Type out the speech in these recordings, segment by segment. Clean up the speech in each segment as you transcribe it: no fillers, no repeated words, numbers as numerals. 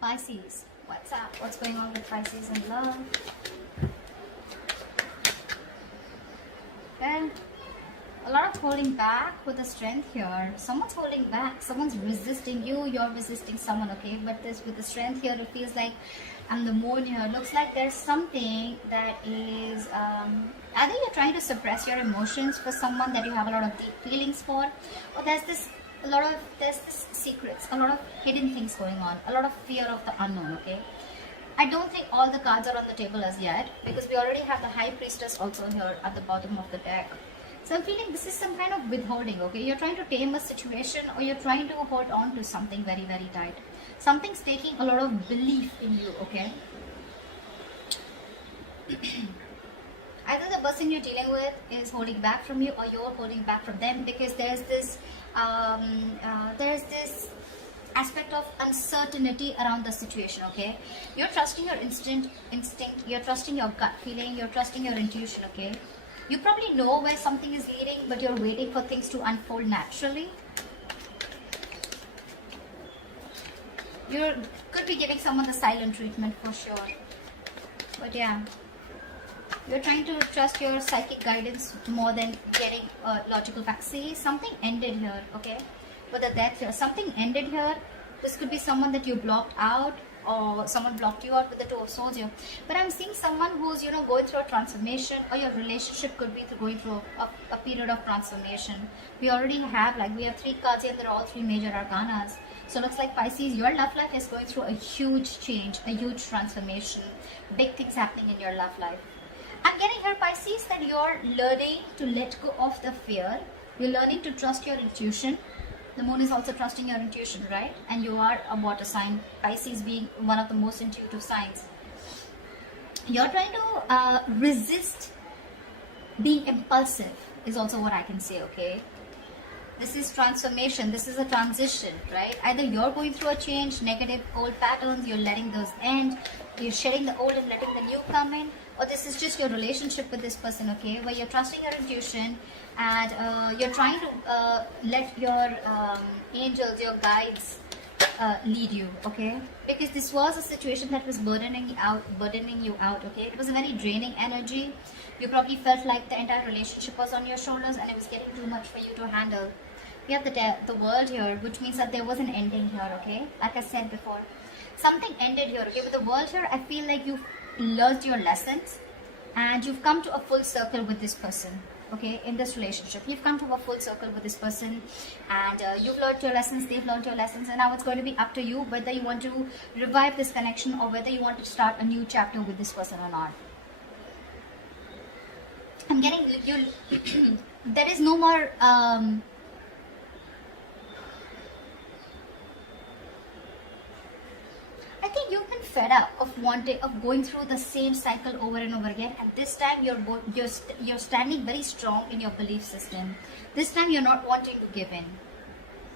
Pisces, what's up? What's going on with Pisces in love? Well, a lot of holding back with the strength here. Someone's holding back. Someone's resisting you. You're resisting someone, okay? But this with the strength here, it feels like, and the moon here, looks like there's something that is, either you're trying to suppress your emotions for someone that you have a lot of deep feelings for, or there's this secrets, a lot of hidden things going on, a lot of fear of the unknown, okay? I don't think all the cards are on the table as yet, because we already have the High Priestess also here at the bottom of the deck. So I'm feeling this is some kind of withholding, okay? You're trying to tame a situation, or you're trying to hold on to something very, very tight. Something's taking a lot of belief in you, okay? Either the person you're dealing with is holding back from you, or you're holding back from them, because there's this aspect of uncertainty around the situation, okay? You're trusting your instinct, you're trusting your gut feeling, you're trusting your intuition, okay? You probably know where something is leading, but you're waiting for things to unfold naturally. You could be giving someone the silent treatment for sure. But yeah, you're trying to trust your psychic guidance more than getting logical facts. See, something ended here, okay? With the death here, something ended here. This could be someone that you blocked out, or someone blocked you out with the Two of Swords here. But I'm seeing someone who's, you know, going through a transformation, or your relationship could be going through a period of transformation. We already have, like, we have 3 cards here, and they're all 3 major arcanas. So it looks like Pisces, your love life is going through a huge change, a huge transformation. Big things happening in your love life. I'm getting here, Pisces, that you're learning to let go of the fear. You're learning to trust your intuition. The moon is also trusting your intuition, right? And you are a water sign, Pisces being one of the most intuitive signs. You're trying to resist being impulsive, is also what I can say, okay? This is transformation. This is a transition, right? Either you're going through a change, negative old patterns, you're letting those end, you're shedding the old and letting the new come in, or this is just your relationship with this person, okay? Where you're trusting your intuition, and you're trying to let your angels, your guides lead you, okay? Because this was a situation that was burdening you out, okay? It was a very draining energy. You probably felt like the entire relationship was on your shoulders, and it was getting too much for you to handle. We have the world here, which means that there was an ending here, okay? Like I said before, something ended here, okay? With the world here, I feel like you've learned your lessons, and you've come to a full circle with this person, okay? In this relationship, you've come to a full circle with this person, and you've learned your lessons, they've learned your lessons, and now it's going to be up to you whether you want to revive this connection, or whether you want to start a new chapter with this person or not. I'm getting you. There is no more I think you've been fed up of going through the same cycle over and over again. At this time, you're standing very strong in your belief system. This time, you're not wanting to give in.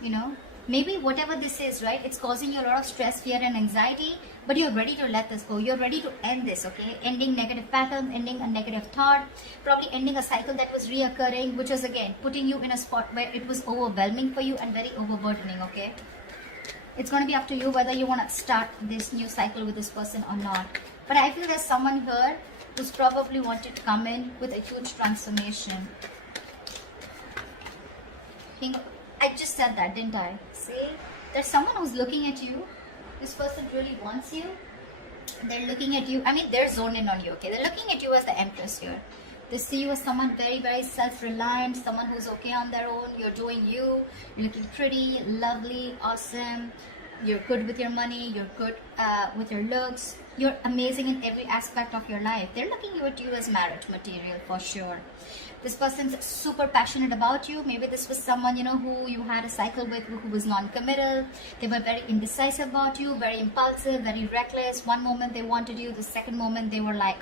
You know, maybe whatever this is, right? It's causing you a lot of stress, fear, and anxiety. But you're ready to let this go. You're ready to end this, okay? Ending negative patterns, ending a negative thought, probably ending a cycle that was reoccurring, which was again putting you in a spot where it was overwhelming for you and very overburdening, okay? It's going to be up to you whether you want to start this new cycle with this person or not. But I feel there's someone here who's probably wanted to come in with a huge transformation. I just said that, didn't I? See? There's someone who's looking at you. This person really wants you. They're looking at you. I mean, they're zoned in on you, okay? They're looking at you as the Empress here. They see you as someone very, very self-reliant, someone who's okay on their own. You're doing you. You're looking pretty, lovely, awesome. You're good with your money. You're good with your looks. You're amazing in every aspect of your life. They're looking at you as marriage material for sure. This person's super passionate about you. Maybe this was someone, you know, who you had a cycle with, who was non-committal. They were very indecisive about you, very impulsive, very reckless. One moment they wanted you, the second moment they were like,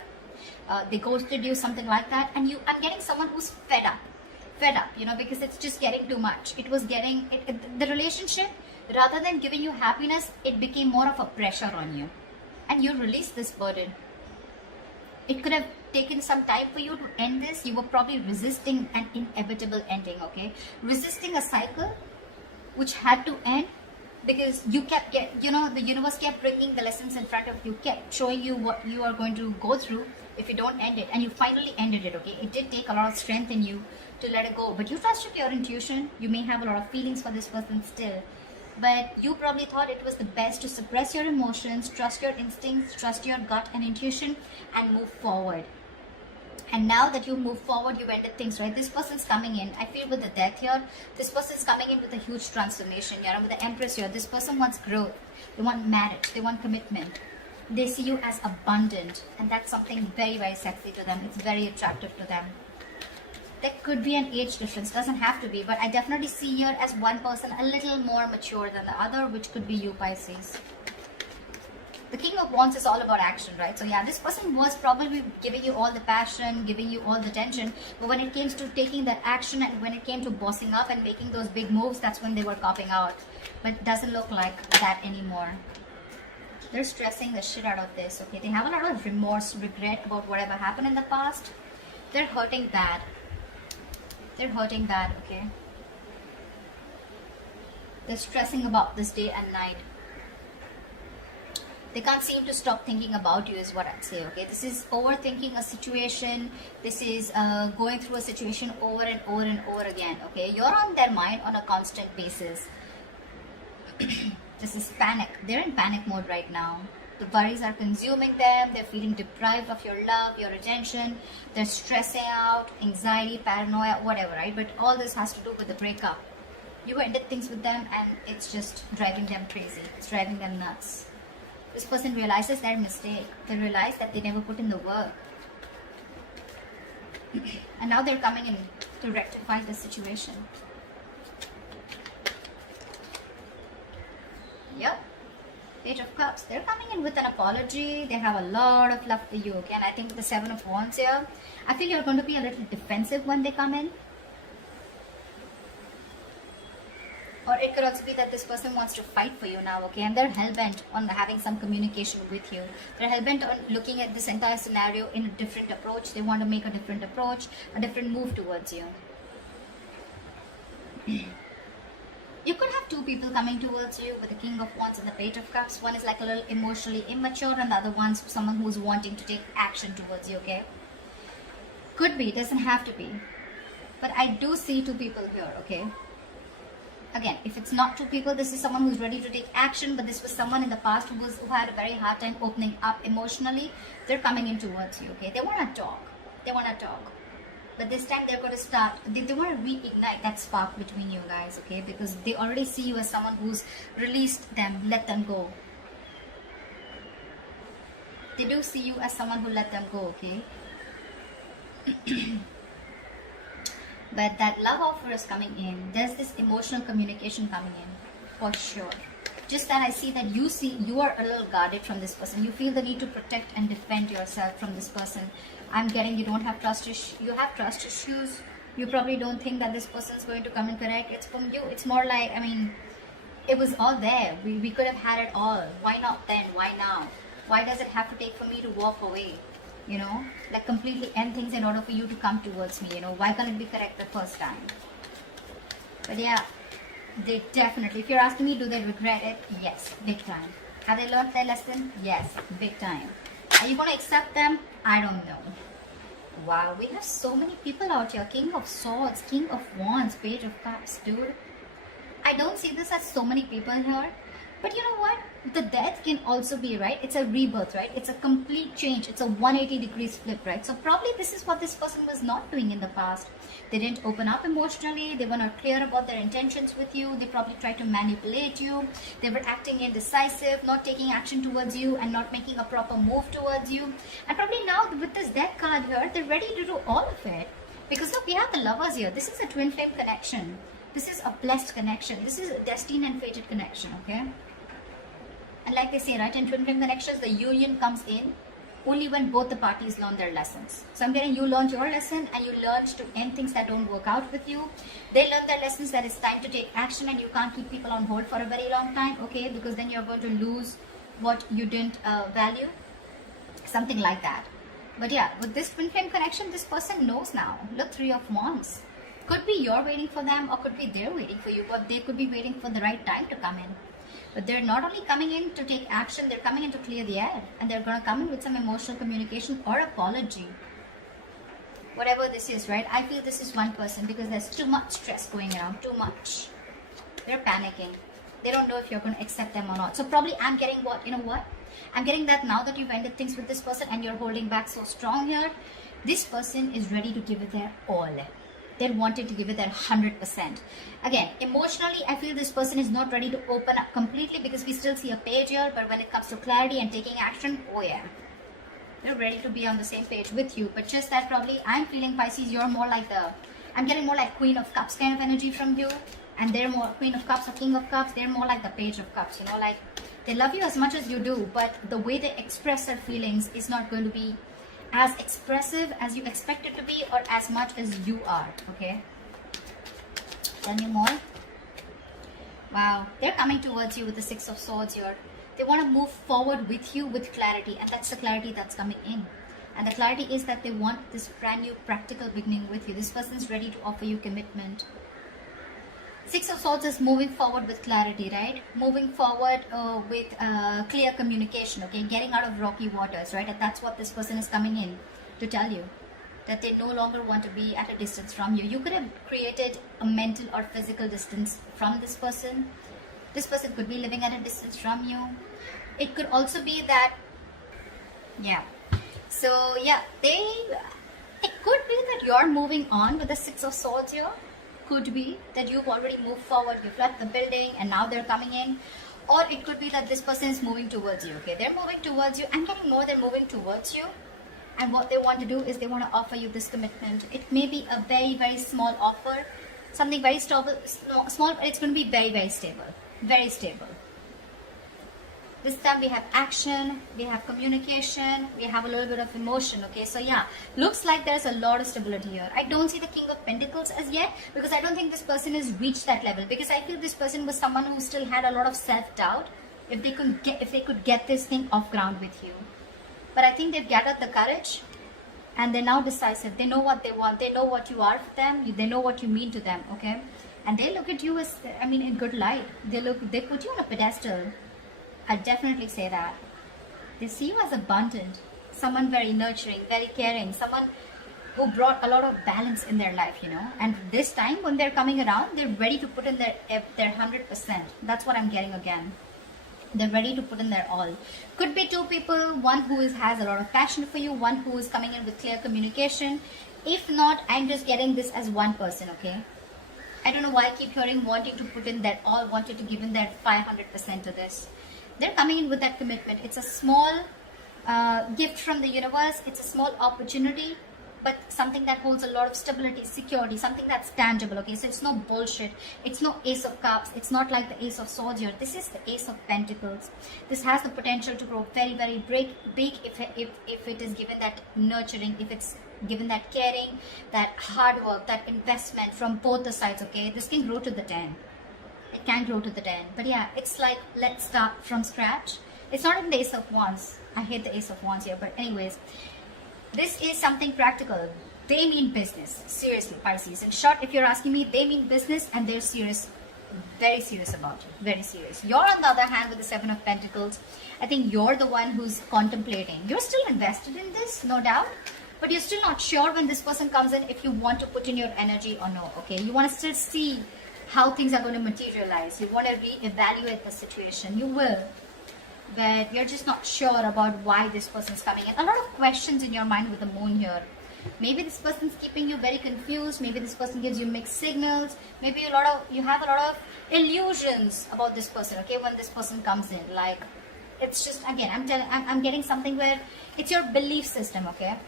they ghosted you, something like that. And I'm getting someone who's fed up, you know, because it's just getting too much. It was getting, the relationship, rather than giving you happiness, it became more of a pressure on you. And you released this burden. It could have taken some time for you to end this. You were probably resisting an inevitable ending, okay? Resisting a cycle which had to end because you kept the universe kept bringing the lessons in front of you, kept showing you what you are going to go through if you don't end it, and you finally ended it. Okay, it did take a lot of strength in you to let it go, but you trusted your intuition. You may have a lot of feelings for this person still, but you probably thought it was the best to suppress your emotions, trust your instincts, trust your gut and intuition, and move forward. And now that you move forward, you've ended things, right? This person's coming in, I feel, with the death here. This person's coming in with a huge transformation, with the Empress here. This person wants growth. They want marriage. They want commitment. They see you as abundant. And that's something very, very sexy to them. It's very attractive to them. There could be an age difference. Doesn't have to be. But I definitely see here as one person a little more mature than the other, which could be you, Pisces. The King of Wands is all about action, right? So yeah, this person was probably giving you all the passion, giving you all the tension. But when it came to taking that action and when it came to bossing up and making those big moves, that's when they were copping out. But it doesn't look like that anymore. They're stressing the shit out of this, okay? They have a lot of remorse, regret about whatever happened in the past. They're hurting bad. They're hurting bad, okay? They're stressing about this day and night. They can't seem to stop thinking about you is what I'd say, okay? This is overthinking a situation. This is going through a situation over and over and over again, okay? You're on their mind on a constant basis. This is panic. They're in panic mode right now. The worries are consuming them. They're feeling deprived of your love, your attention. They're stressing out, anxiety, paranoia, whatever, right? But all this has to do with the breakup. You ended things with them and it's just driving them crazy. It's driving them nuts. This person realizes their mistake. They realize that they never put in the work. And now they're coming in to rectify the situation. Yep. Page of Cups. They're coming in with an apology. They have a lot of love for you. Okay? And I think with the 7 of Wands here, I feel you're going to be a little defensive when they come in. Or it could also be that this person wants to fight for you now, okay? And they're hell-bent on having some communication with you. They're hell-bent on looking at this entire scenario in a different approach. They want to make a different approach, a different move towards you. You could have two people coming towards you with the King of Wands and the Page of Cups. One is like a little emotionally immature and the other one's someone who's wanting to take action towards you, okay? Could be, doesn't have to be. But I do see two people here, okay? Again, if it's not two people, this is someone who's ready to take action, but this was someone in the past who had a very hard time opening up emotionally. They're coming in towards you, okay? They want to talk. They want to talk. But this time they're going to start, they want to reignite that spark between you guys, okay? Because they already see you as someone who's released them, let them go. They do see you as someone who let them go, okay? But that love offer is coming in. There's this emotional communication coming in, for sure. Just that I see that you are a little guarded from this person. You feel the need to protect and defend yourself from this person. I'm getting you don't have trust issues. You have trust issues. You probably don't think that this person is going to come and correct. It's from you. It's more like, I mean, it was all there. We could have had it all. Why not then? Why now? Why does it have to take for me to walk away? You know, like completely end things in order for you to come towards me, you know. Why can't it be correct the first time? But yeah, they definitely, if you're asking me, do they regret it? Yes, big time. Have they learned their lesson? Yes, big time. Are you going to accept them? I don't know. Wow, we have so many people out here. King of Swords, King of Wands, Page of Cups, dude. I don't see this as so many people here. But you know what? The death can also be, right? It's a rebirth, right? It's a complete change. It's a 180 degrees flip, right? So probably this is what this person was not doing in the past. They didn't open up emotionally. They were not clear about their intentions with you. They probably tried to manipulate you. They were acting indecisive, not taking action towards you and not making a proper move towards you. And probably now with this death card here, they're ready to do all of it. Because look, we have the Lovers here. This is a twin flame connection. This is a blessed connection. This is a destined and fated connection, okay? And like they say, right, in twin flame connections, the union comes in only when both the parties learn their lessons. So I'm getting you learned your lesson and you learned to end things that don't work out with you. They learn their lessons that it's time to take action and you can't keep people on hold for a very long time, okay? Because then you're going to lose what you didn't value. Something like that. But yeah, with this twin flame connection, this person knows now. Look, 3 of Wands. Could be you're waiting for them or could be they're waiting for you, but they could be waiting for the right time to come in. But they're not only coming in to take action, they're coming in to clear the air. And they're going to come in with some emotional communication or apology. Whatever this is, right? I feel this is one person because there's too much stress going around, too much. They're panicking. They don't know if you're going to accept them or not. So probably I'm getting what? You know what? I'm getting that now that you've ended things with this person and you're holding back so strong here, this person is ready to give it their all. They're wanting to give it their 100%. Again, emotionally, I feel this person is not ready to open up completely because we still see a page here. But when it comes to clarity and taking action, oh yeah. They're ready to be on the same page with you. But just that probably I'm feeling, Pisces, you're more like I'm getting more like Queen of Cups kind of energy from you. And they're more Queen of Cups or King of Cups. They're more like the Page of Cups, you know, like they love you as much as you do. But the way they express their feelings is not going to be as expressive as you expect it to be or as much as you are, okay? Tell me more. Wow, they're coming towards you with the Six of Swords here. They want to move forward with you with clarity, and that's the clarity that's coming in. And the clarity is that they want this brand new practical beginning with you. This person's ready to offer you commitment. Six of Swords is moving forward with clarity, right? Moving forward with clear communication, okay? Getting out of rocky waters, right? And that's what this person is coming in to tell you. That they no longer want to be at a distance from you. You could have created a mental or physical distance from this person. This person could be living at a distance from you. It could also be that, yeah. So, yeah, it could be that you're moving on with the Six of Swords here. Could be that you've already moved forward, you've left the building and now they're coming in. Or it could be that this person is moving towards you, okay? They're moving towards you. I'm getting more than moving towards you. And what they want to do is they want to offer you this commitment. It may be a very, very small offer. Something very stable, small, but it's going to be very, very stable. Very stable. This time we have action, we have communication, we have a little bit of emotion, okay? So yeah, looks like there's a lot of stability here. I don't see the King of Pentacles as yet because I don't think this person has reached that level, because I feel this person was someone who still had a lot of self-doubt if they could get this thing off ground with you. But I think they've gathered the courage and they're now decisive. They know what they want. They know what you are for them. They know what you mean to them, okay? And they look at you as, I mean, in good light. They put you on a pedestal. I'd definitely say that. They see you as abundant, someone very nurturing, very caring, someone who brought a lot of balance in their life, you know. And this time when they're coming around, they're ready to put in their 100%. That's what I'm getting again. They're ready to put in their all. Could be two people, one who has a lot of passion for you, one who is coming in with clear communication. If not, I'm just getting this as one person, okay? I don't know why I keep hearing wanting to put in their all, wanting to give in their 500% to this. They're coming in with that commitment. It's a small gift from the universe. It's a small opportunity, but something that holds a lot of stability, security, something that's tangible, okay? So it's no bullshit. It's no Ace of Cups. It's not like the Ace of Swords here. This is the Ace of Pentacles. This has the potential to grow very, very big if it is given that nurturing, if it's given that caring, that hard work, that investment from both the sides, okay? This can grow to the 10. It can grow to the 10. But yeah, it's like, let's start from scratch. It's not even the Ace of Wands. I hate the Ace of Wands here. But anyways, this is something practical. They mean business. Seriously, Pisces. In short, if you're asking me, they mean business and they're serious. Very serious about it. Very serious. You're on the other hand with the Seven of Pentacles. I think you're the one who's contemplating. You're still invested in this, no doubt. But you're still not sure when this person comes in if you want to put in your energy or no. Okay, you want to still see how things are going to materialize. You want to reevaluate the situation. You will. But you're just not sure about why this person's coming in. A lot of questions in your mind with the moon here. Maybe this person's keeping you very confused. Maybe this person gives you mixed signals. Maybe you have a lot of illusions about this person, okay, when this person comes in. Like, it's just, again, I'm getting something where it's your belief system, okay?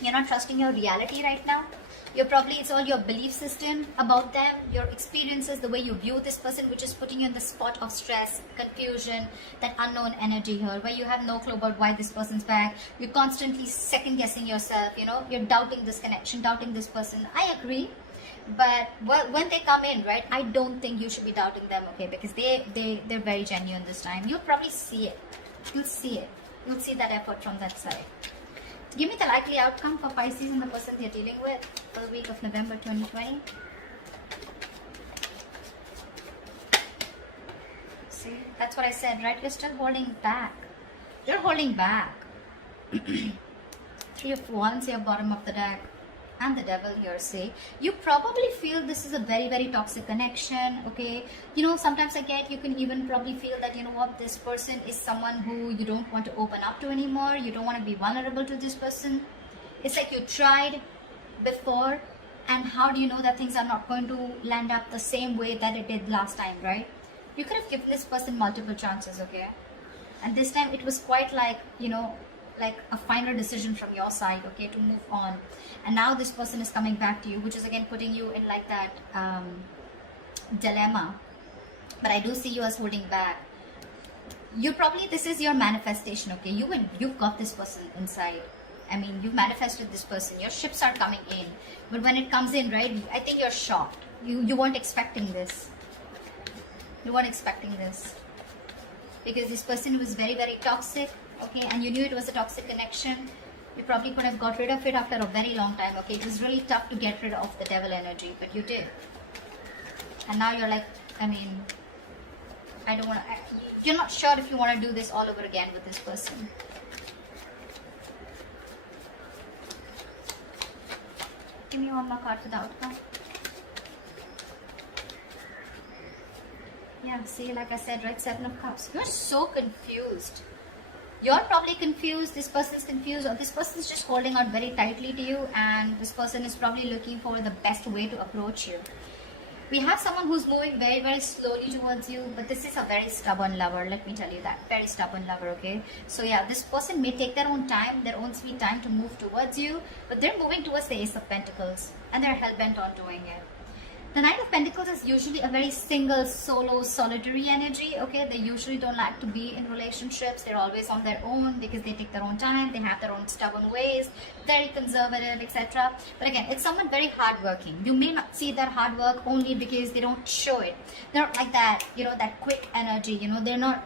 You're not trusting your reality right now. It's all your belief system about them, your experiences, the way you view this person, which is putting you in the spot of stress, confusion, that unknown energy here, where you have no clue about why this person's back. You're constantly second guessing yourself, you know, you're doubting this connection, doubting this person. I agree. But when they come in, right, I don't think you should be doubting them, okay, because they're very genuine this time. You'll probably see it. You'll see it. You'll see that effort from that side. Give me the likely outcome for Pisces and the person they're dealing with for the week of November 2020. See? That's what I said, right? You're still holding back. You're holding back. Three of Wands here, bottom of the deck. And the devil here, say. You probably feel this is a very, very toxic connection, okay? You know, sometimes again, you can even probably feel that, you know what, this person is someone who you don't want to open up to anymore. You don't want to be vulnerable to this person. It's like you tried before, and how do you know that things are not going to land up the same way that it did last time, right? You could have given this person multiple chances, okay? And this time it was quite like, you know, like a final decision from your side, okay, to move on. And now this person is coming back to you, which is again putting you in like that dilemma. But I do see you as holding back. You probably, this is your manifestation, okay? You've got this person inside. I mean, you've manifested this person. Your ships are coming in. But when it comes in, right, I think you're shocked. You weren't expecting this. You weren't expecting this. Because this person was very, very toxic, okay, and you knew it was a toxic connection. You probably could have got rid of it after a very long time, okay? It was really tough to get rid of the devil energy, but you did. And now you're like, I mean, I don't want to, you're not sure if you want to do this all over again with this person. Give me one more card for the outcome. Yeah, see, like I said, right, Seven of Cups. You're so confused. You're probably confused, this person's confused, or this person's just holding on very tightly to you, and this person is probably looking for the best way to approach you. We have someone who's moving very, very slowly towards you, but this is a very stubborn lover, let me tell you that. Very stubborn lover, okay? So yeah, this person may take their own time, their own sweet time to move towards you, but they're moving towards the Ace of Pentacles, and they're hell-bent on doing it. The Knight of Pentacles is usually a very single, solo, solitary energy, okay? They usually don't like to be in relationships. They're always on their own because they take their own time. They have their own stubborn ways, very conservative, etc. But again, it's someone very hardworking. You may not see that hard work only because they don't show it. They're not like that, you know, that quick energy, you know. They're not...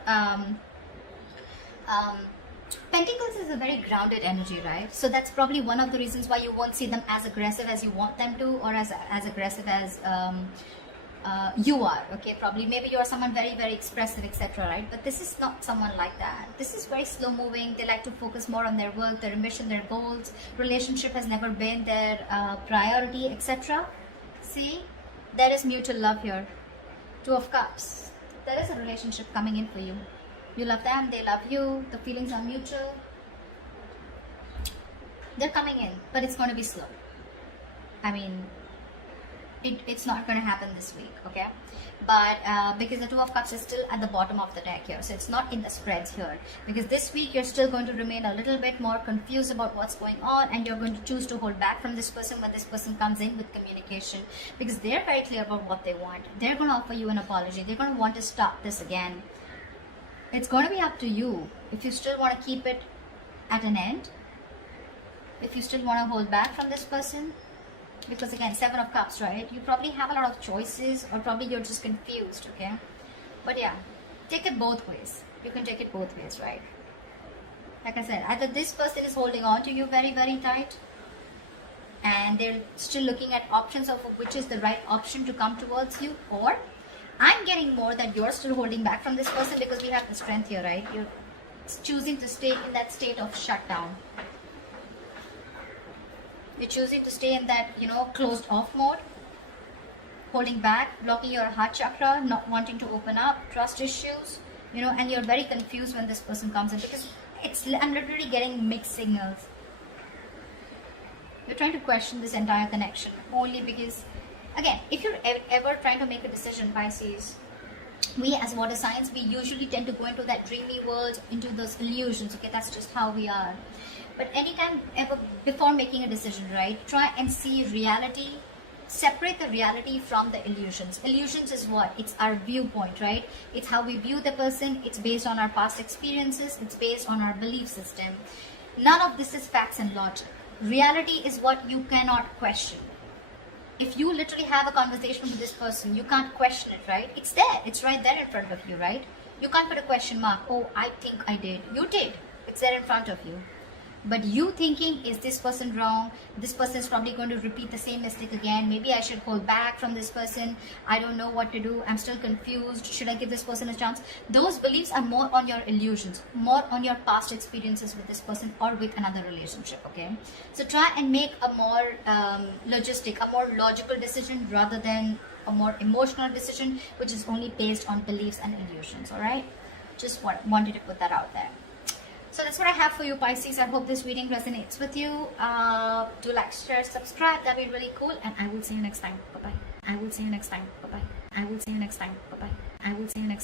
Pentacles is a very grounded energy, right? So that's probably one of the reasons why you won't see them as aggressive as you want them to, or as aggressive as you are, okay? Probably, maybe you're someone very, very expressive, etc., right? But this is not someone like that. This is very slow moving. They like to focus more on their work, their ambition, their goals. Relationship has never been their priority, etc. See, there is mutual love here. Two of Cups. There is a relationship coming in for you. You love them, they love you, the feelings are mutual. They're coming in, but it's going to be slow. I mean, it's not going to happen this week, okay? But because the Two of Cups is still at the bottom of the deck here, so it's not in the spreads here. Because this week you're still going to remain a little bit more confused about what's going on, and you're going to choose to hold back from this person when this person comes in with communication. Because they're very clear about what they want. They're going to offer you an apology. They're going to want to stop this again. It's going to be up to you if you still want to keep it at an end, if you still want to hold back from this person. Because again, Seven of Cups, right? You probably have a lot of choices, or probably you're just confused, okay? But yeah, take it both ways. You can take it both ways, right? Like I said, either this person is holding on to you very, very tight, and they're still looking at options of which is the right option to come towards you, or I'm getting more that you're still holding back from this person because we have the Strength here, right? You're choosing to stay in that state of shutdown. You're choosing to stay in that, you know, closed off mode, holding back, blocking your heart chakra, not wanting to open up, trust issues, you know, and you're very confused when this person comes in because I'm literally getting mixed signals. You're trying to question this entire connection only because, again, if you're ever trying to make a decision, Pisces, we as water signs, we usually tend to go into that dreamy world, into those illusions, okay? That's just how we are. But anytime ever before making a decision, right, try and see reality. Separate the reality from the illusions. Illusions is what? It's our viewpoint, right? It's how we view the person. It's based on our past experiences. It's based on our belief system. None of this is facts and logic. Reality is what you cannot question. If you literally have a conversation with this person, you can't question it, right? It's there. It's right there in front of you, right? You can't put a question mark. Oh, I think I did. You did. It's there in front of you. but you thinking, is this person wrong? This person is probably going to repeat the same mistake again. Maybe I should hold back from this person. I don't know what to do. I'm still confused. Should I give this person a chance? Those beliefs are more on your illusions, more on your past experiences with this person or with another relationship, okay? So try and make a more logistic, a more logical decision rather than a more emotional decision, which is only based on beliefs and illusions, all right? Just wanted to put that out there. So that's what I have for you, Pisces. I hope this reading resonates with you. Do like, share, subscribe. That'd be really cool. And I will see you next time. Bye-bye. I will see you next time. Bye-bye. I will see you next time. Bye-bye. I will see you next time.